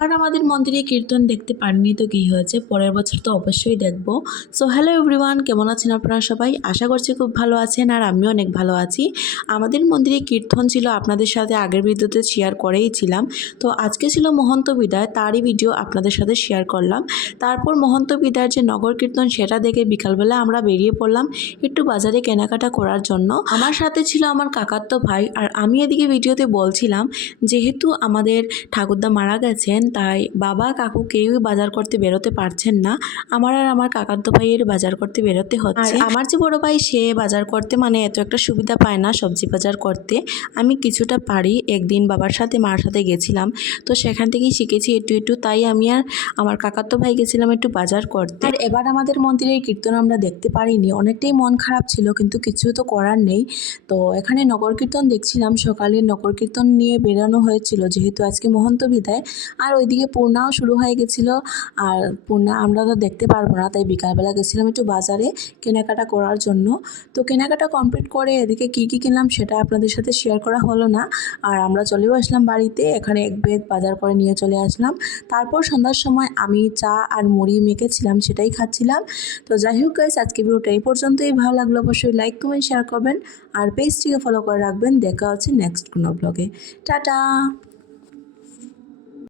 আর আমাদের মন্দিরে কীর্তন দেখতে পারিনি তো কী হয়েছে, পরের বছর তো অবশ্যই দেখব। সো হ্যালো এভরিওয়ান, কেমন আছেন আপনারা সবাই? আশা করছি খুব ভালো আছেন আর আমিও অনেক ভালো আছি। আমাদের মন্দিরে কীর্তন ছিল, আপনাদের সাথে আগের ভিডিওতে শেয়ার করেইছিলাম। তো আজকে ছিল মহন্ত বিদায়, তারই ভিডিও আপনাদের সাথে শেয়ার করলাম। তারপর মহন্ত বিদায়ের যে নগর কীর্তন সেটা দেখে বিকালবেলা আমরা বেরিয়ে পড়লাম একটু বাজারে কেনাকাটা করার জন্য। আমার সাথে ছিল আমার কাকাতো ভাই, আর আমি এদিকে ভিডিওতে বলছিলাম যেহেতু আমাদের ঠাকুরদা মারা গেছেন তাই বাবা কাকু কেউই বাজার করতে বেরোতে পারছেন না, আমার আর আমার কাকাতো ভাইয়ের বাজার করতে বেরোতে হচ্ছে। আর আমার যে বড় ভাই সে বাজার করতে মানে এত একটা সুবিধা পায় না সবজি বাজার করতে, আমি কিছুটা পারি। একদিন বাবার সাথে মার সাথে গেছিলাম, তো সেখান থেকেই শিখেছি একটু একটু, তাই আমি আর আমার কাকাতো ভাই গেছিলাম একটু বাজার করতে। আর এবার আমাদের মন্দিরের কীর্তন আমরা দেখতে পারিনি, অনেকটাই মন খারাপ ছিল, কিন্তু কিছু তো করার নেই। তো এখানে নগর কীর্তন দেখছিলাম, সকালে নগর কীর্তন নিয়ে বেরোনো হয়েছিল যেহেতু আজকে মহন্ত বিদায়। আর ওইদিকে পূর্ণাও শুরু হয়ে গেছিলো, আর পূর্ণা আমরা তো দেখতে পারবো না, তাই বিকালবেলা গেছিলাম একটু বাজারে কেনাকাটা করার জন্য। তো কেনাকাটা কমপ্লিট করে এদিকে কী কী কিনলাম সেটা আপনাদের সাথে শেয়ার করা হলো না। আর আমরা চলেও আসলাম বাড়িতে, এখানে এক ব্যাগ বাজার করে নিয়ে চলে আসলাম। তারপর সন্ধ্যার সময় আমি চা আর মুড়ি মেখেছিলাম, সেটাই খাচ্ছিলাম। তো যাই হোক গাইস, আজকে ভিডিওটা এই পর্যন্তই। ভালো লাগলো অবশ্যই লাইক কমেন্ট শেয়ার করবেন আর পেজটিকে ফলো করে রাখবেন। দেখা হচ্ছে নেক্সট কোনো ব্লগে। টাটা।